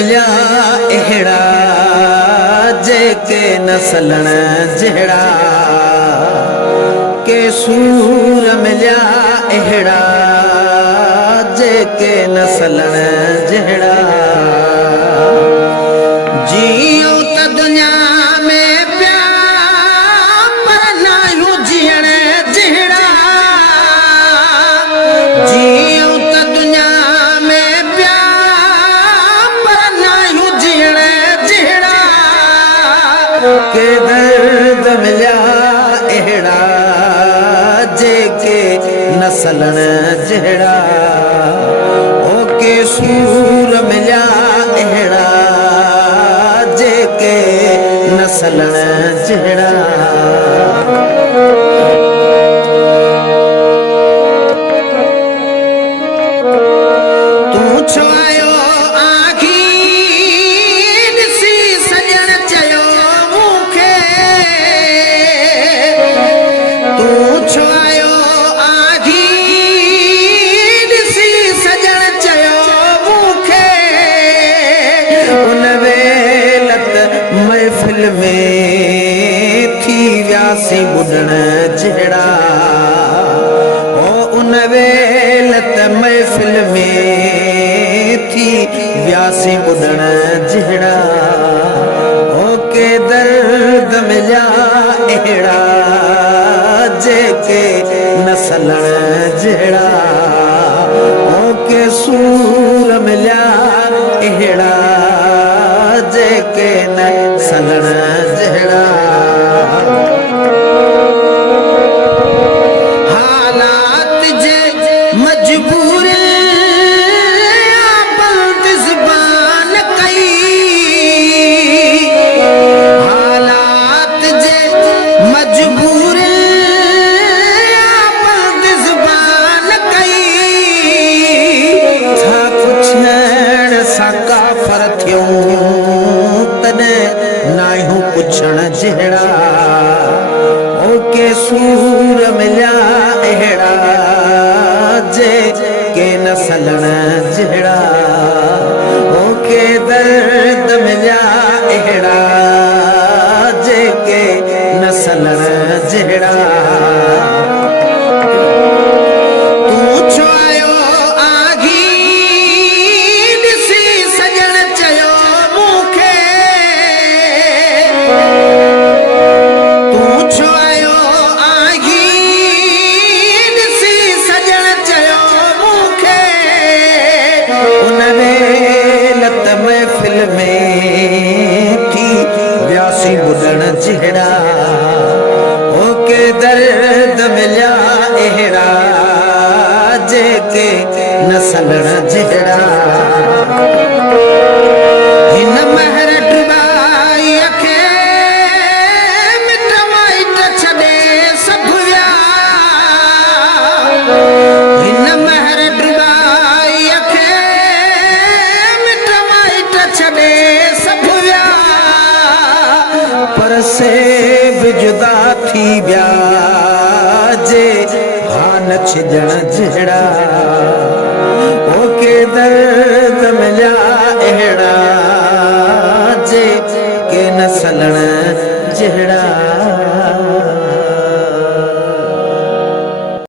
मिलिया अहिड़ा जेके नसलण जहिड़ा के सूर मिलिया अहिड़ा जेके नसलण जहिड़ा जियो त दुनिया में प्या पर नायूं जीअण जहिड़ा जियो त दुनिया में प्या पर नायूं जीअण जहिड़ा के दर्द मिलिया अहिड़ा जेके नसलण जहिड़ा ओ के सूर मिलिया अहिड़ा जेके नसलण जहिड़ा तू छो आयो आखी ॾिसी सॼण चयो मूंखे तू छो आयो आखी ॾिसी सॼण चयो मूंखे उन वेलत महफ़िल में थी वियासीं ॿुॾण जहिड़ा ओ उन वेलत महफ़िल में थी वियासीं ॿुॾण जहिड़ा ओ के दर्द मिलिया अहिड़ा जेके नसलण जहिड़ा ओ के सूर मिलिया अहिड़ा जेके नसलण जहिड़ा हालात जे मजबूर ज़बान कई हालात जे मजबूर ज़बान कई था पुछण सां काफ़र थियूं तॾहिं नाहियूं पुछण जहिड़ा ओ के सूर मिलिया अहिड़ा जेके नसलण जहिड़ा ओ के दर्द मिलिया अहिड़ा जेके नसलण जहिड़ा तू छो आयो आगी ॾिसी सॼण चयो मूंखे तू छो आयो आगी ॾिसी सॼण चयो मूंखे उन वेलत महफ़िल में थी वियासीं ॿुॾण जहिड़ा ओ के दर्द मिलिया अहिड़ा जेके नसलण जहिड़ा हिन महर डुबाईअ खे मिट माइट छॾे सभु विया हिन महर डुबाईअ खे मिट माइट छॾे सभु विया पर से बि जुदा थी विया जे हान छिॼण जहिड़ा ओ के दर्द मिलिया अहिड़ा जेके नसलण जहिड़ा